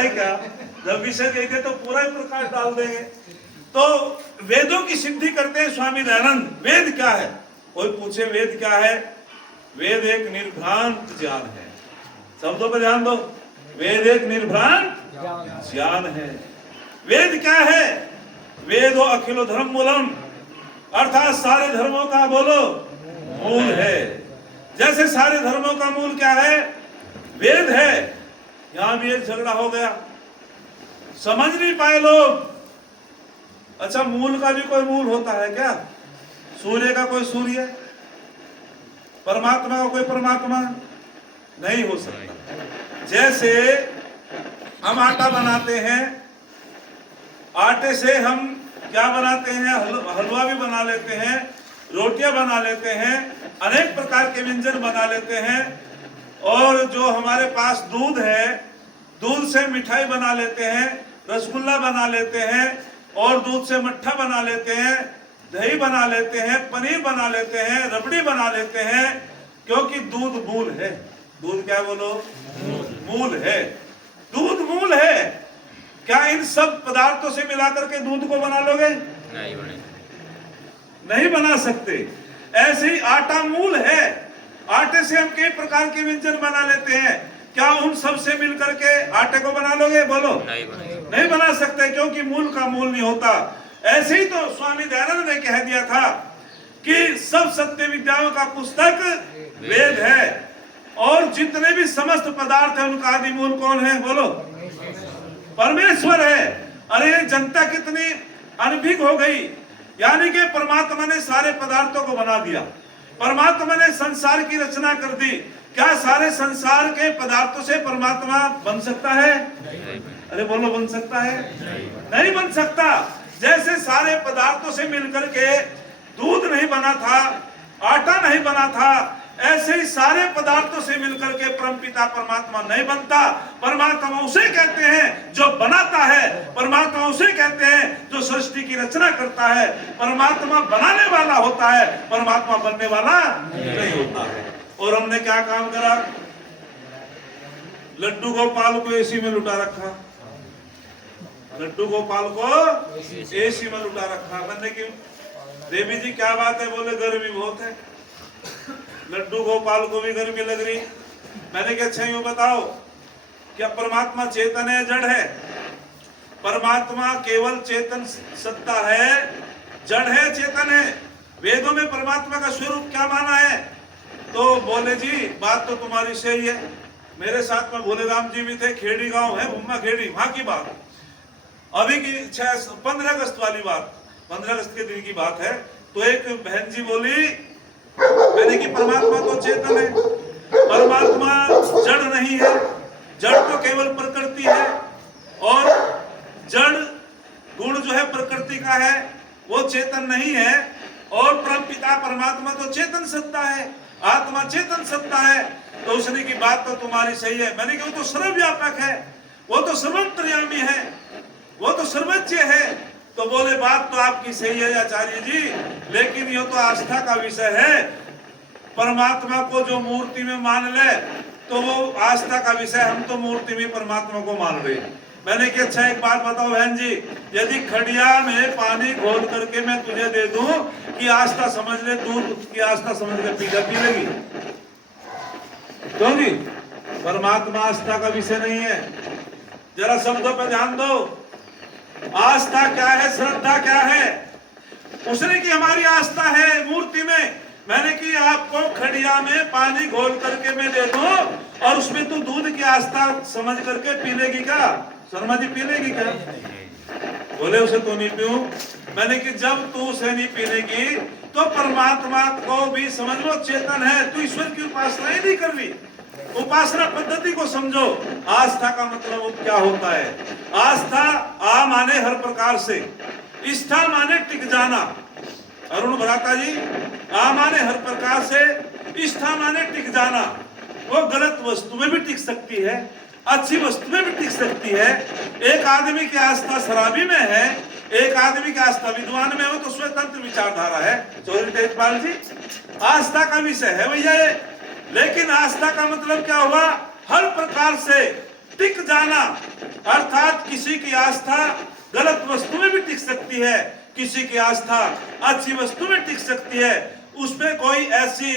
है क्या? जब विषय देंगे तो पूरा ही प्रकाश डाल देंगे। तो वेदों की सिद्धि करते हैं स्वामी दयानंद। वेद क्या है? कोई पूछे वेद क्या है? वेद एक निर्भ्रांत ज्ञान है। शब्दों पर ध्यान दो। वेद एक निर्भ्रांत ज्ञान है। वेद क्या है? वेदो अखिलो धर्म मूलम, अर्थात सारे धर्मों का बोलो मूल है। जैसे सारे धर्मों का मूल क्या है? वेद है। यहां भी एक झगड़ा हो गया, समझ नहीं पाए लोग। अच्छा, मूल का भी कोई मूल होता है क्या? सूर्य का कोई सूर्य, परमात्मा का कोई परमात्मा नहीं हो सकता। जैसे हम आटा बनाते हैं, आटे से हम क्या बनाते हैं? हलवा भी बना लेते हैं, रोटियां बना लेते हैं, अनेक प्रकार के व्यंजन बना लेते हैं। और जो हमारे पास दूध है, दूध से मिठाई बना लेते हैं, रसगुल्ला बना लेते हैं, और दूध से मट्ठा बना लेते हैं, दही बना लेते हैं, पनीर बना लेते हैं, रबड़ी बना लेते हैं, क्योंकि दूध मूल है। दूध क्या बोलो? मूल है। दूध मूल है। क्या इन सब पदार्थों से मिलाकर के दूध को बना लोगे? नहीं बना सकते। ऐसे ही आटा मूल है। आटे से हम कई प्रकार के व्यंजन बना लेते हैं। क्या उन सब से मिलकर के आटे को बना लोगे? बोलो नहीं बना सकते, क्योंकि मूल का मूल नहीं होता। ऐसे ही तो स्वामी दयानंद ने कह दिया था कि सब सत्य विद्याओं का पुस्तक वेद है, और जितने भी समस्त पदार्थ है उनका आदि मूल कौन है? बोलो परमेश्वर है। अरे जनता कितनी अनभिज्ञ हो गई, यानी कि परमात्मा ने सारे पदार्थों को बना दिया, परमात्मा ने संसार की रचना कर दी। क्या सारे संसार के पदार्थों से परमात्मा बन सकता है? अरे बोलो बन सकता है? नहीं बन सकता। जैसे सारे पदार्थों से मिलकर के दूध नहीं बना था, आटा नहीं बना था, ऐसे ही सारे पदार्थों से मिलकर के परमपिता परमात्मा नहीं बनता। परमात्मा उसे कहते हैं जो बनाता है, परमात्मा उसे कहते हैं जो सृष्टि की रचना करता है। परमात्मा बनाने वाला होता है, परमात्मा बनने वाला नहीं होता है। और हमने क्या काम करा? लड्डू गोपाल को एसी में लुटा रखा, लड्डू गोपाल को एसी में लुटा रखा। मैंने क्यों? देवी जी क्या बात है? बोले गर्मी बहुत है। लड्डू गोपाल को भी गर्मी लग रही। मैंने कहा अच्छा यूं बताओ, क्या परमात्मा चेतन है जड़ है? परमात्मा केवल चेतन सत्ता है, जड़ है चेतन है। वेदों में परमात्मा का स्वरूप क्या माना है? तो बोले जी बात तो तुम्हारी सही है। मेरे साथ में भोले राम जी भी थे, खेड़ी गांव है, भुम्मा खेड़ी, वहां की बात अभी की 15 अगस्त वाली बात, 15 अगस्त के दिन की बात है। तो एक बहन जी बोली, मैंने कि परमात्मा तो चेतन है, परमात्मा जड़ नहीं है, जड़ तो केवल प्रकृति है, और जड़ गुण जो है प्रकृति का है, वो चेतन नहीं है। और परमपिता परमात्मा तो चेतन सत्ता है, आत्मा चेतन सत्ता है। तो उसने की बात तो तुम्हारी सही है। मैंने कहा वो तो सर्वव्यापक है, वो तो सर्वंतर्यामी है, वो तो सर्वज्ञ है। तो बोले बात तो आपकी सही है आचार्य जी, लेकिन ये तो आस्था का विषय है। परमात्मा को जो मूर्ति में मान ले तो वो आस्था का विषय, हम तो मूर्ति में परमात्मा को मान रहे। मैंने कहा अच्छा एक बात बताओ बहन जी, यदि खड़िया में पानी घोल करके मैं तुझे दे दूं कि आस्था समझ ले, दूध की आस्था समझ के पी लेगी? क्योंकि परमात्मा आस्था का विषय नहीं है। जरा शब्दों पर ध्यान दो। आस्था क्या है, श्रद्धा क्या है? उसने की हमारी आस्था है मूर्ति में। मैंने कि आपको खड़िया में पानी घोल करके मैं दे दूं और उसमें तू दूध की आस्था समझ करके पी लेगी क्या? शर्मा जी पी लेगी क्या? बोले उसे तो नहीं पीऊं। मैंने कि जब तू उसे नहीं पीनेगी तो परमात्मा को भी समझ लो चेतन है, तू ईश्वर की उपासना ही नहीं कर रही। उपासना पद्धति को समझो। आस्था का मतलब क्या होता है? आस्था आ माने हर प्रकार से, इष्टा माने टिक जाना। अरुण भराता जी, आ माने हर प्रकार से, इष्टा माने टिक जाना। वो गलत वस्तु में भी टिक सकती है, अच्छी वस्तु में भी टिक सकती है। एक आदमी की आस्था शराबी में है, एक आदमी की आस्था विद्वान में हो, तो स्वतंत्र विचारधारा है। चौधरी तेजपाल जी, आस्था का विषय है भैया ये। लेकिन आस्था का मतलब क्या हुआ? हर प्रकार से टिक जाना। अर्थात किसी की आस्था गलत वस्तु में भी टिक सकती है, किसी की आस्था अच्छी वस्तु में टिक सकती है। उसमें कोई ऐसी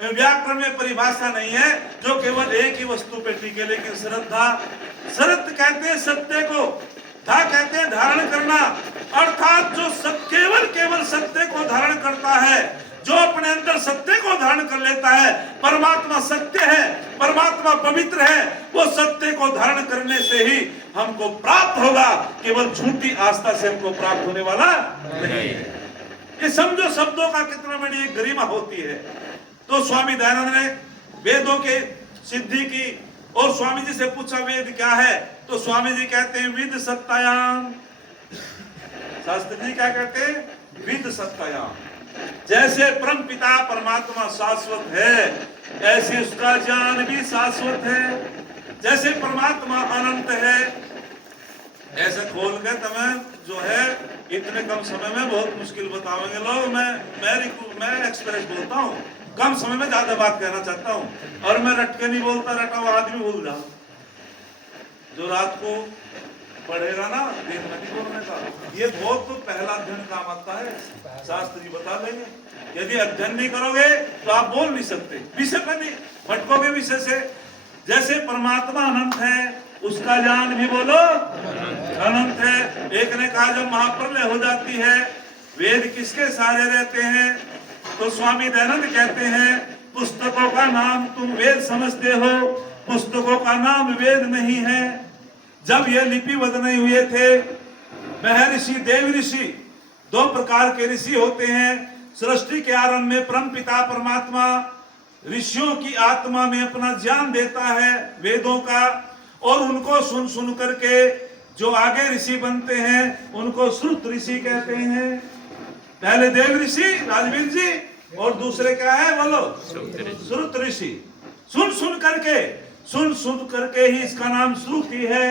व्याकरण में परिभाषा नहीं है जो केवल एक ही वस्तु पे टिके। लेकिन श्रद्धा, श्रद्धा कहते हैं सत्य को, धा कहते हैं धारण करना, अर्थात जो केवल सत्य को धारण करता है, जो अपने अंदर सत्य को धारण कर लेता है। परमात्मा सत्य है, परमात्मा पवित्र है, वो सत्य को धारण करने से ही हमको प्राप्त होगा, केवल झूठी आस्था से हमको प्राप्त होने वाला नहीं। ये समझो शब्दों का कितना बड़ी एक गरिमा होती है। तो स्वामी दयानंद ने वेदों के सिद्धि की और स्वामी जी से पूछा वेद क्या है, तो स्वामी जी कहते हैं विद सत्तायाम। शास्त्री जी क्या कहते हैं? विद सत्तायाम। जैसे परम पिता परमात्मा शाश्वत है, ऐसे उसका ज्ञान भी शाश्वत है। जैसे परमात्मा अनंत है, ऐसे खोल के तुम्हें जो है इतने कम समय में बहुत मुश्किल बताओगे लोग। मैं एक्सप्रेस बोलता हूँ, कम समय में ज्यादा बात कहना चाहता हूँ, और मैं रट के नहीं बोलता, रटा हुआ आदमी भूल जाओ। जो रात को पढ़ेगा ना, दिन में नहीं बोलने का, ये बहुत तो पहला अध्ययन काम आता है, शास्त्र जी बता देंगे। यदि अध्ययन नहीं करोगे तो आप बोल नहीं सकते, विषय पर नहीं भटकोगे विषय से। जैसे परमात्मा अनंत है, उसका ज्ञान भी बोलो अनंत है। एक ने कहा जब महाप्रलय हो जाती है, वेद किसके सहारे रहते हैं, तो स्वामी दयानंद कहते हैं पुस्तकों का नाम तुम वेद समझते हो, पुस्तकों का नाम वेद नहीं है। जब ये लिपिबद्ध नहीं हुए थे, महर्षि देव ऋषि, दो प्रकार के ऋषि होते हैं। सृष्टि के आरंभ में परम पिता परमात्मा ऋषियों की आत्मा में अपना ज्ञान देता है वेदों का, और उनको सुन सुन करके जो आगे ऋषि बनते हैं उनको श्रुत ऋषि कहते हैं। पहले देव ऋषि राजवीर जी, और दूसरे क्या है बोलो? श्रुत ऋषि। सुन सुन करके ही इसका नाम श्रुति है।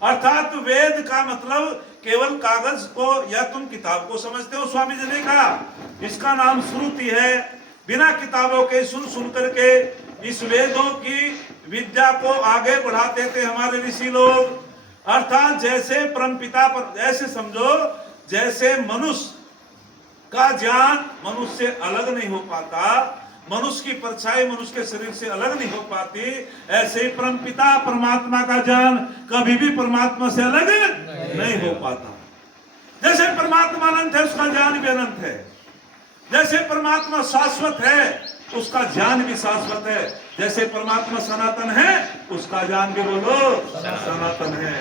अर्थात वेद का मतलब केवल कागज को या तुम किताब को समझते हो, स्वामी जी ने कहा इसका नाम श्रुति है। बिना किताबों के सुन करके इस वेदों की विद्या को आगे बढ़ाते थे हमारे ऋषि लोग। अर्थात जैसे परमपिता पर, ऐसे समझो जैसे मनुष्य का ज्ञान मनुष्य से अलग नहीं हो पाता, मनुष्य की परछाई मनुष्य के शरीर से अलग नहीं हो पाती, ऐसे ही परमपिता परमात्मा का ज्ञान कभी भी परमात्मा से अलग नहीं हो पाता। जैसे परमात्मा अनंत है, उसका ज्ञान भी अनंत है। जैसे परमात्मा शाश्वत है, उसका ज्ञान भी शाश्वत है। जैसे परमात्मा सनातन है, उसका ज्ञान भी बोलो सनातन है।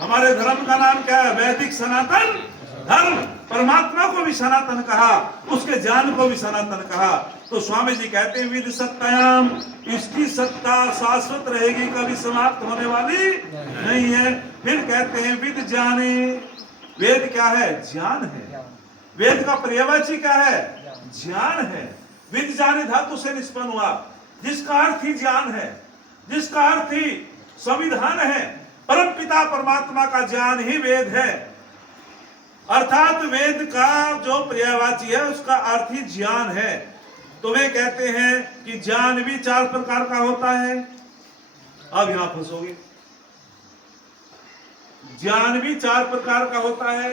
हमारे धर्म का नाम क्या है? वैदिक सनातन धर्म। परमात्मा को भी सनातन कहा, उसके ज्ञान को भी सनातन कहा। तो स्वामी जी कहते हैं विद सत्तायाम, इसकी सत्ता शाश्वत रहेगी, कभी समाप्त होने वाली नहीं है। फिर कहते हैं विद ज्ञाने। वेद क्या है? ज्ञान है। वेद का पर्यायवाची क्या है? ज्ञान है। विद ज्ञाने धातु से निष्पन्न हुआ, जिसका अर्थ ही ज्ञान है, जिसका अर्थ ही संविधान है। परम पिता परमात्मा का ज्ञान ही वेद है। अर्थात वेद का जो पर्यायवाची है उसका अर्थ ही ज्ञान है। तो वे कहते हैं कि ज्ञान भी 4 प्रकार का होता है। अब यहां फंसोगे। ज्ञान भी 4 प्रकार का होता है।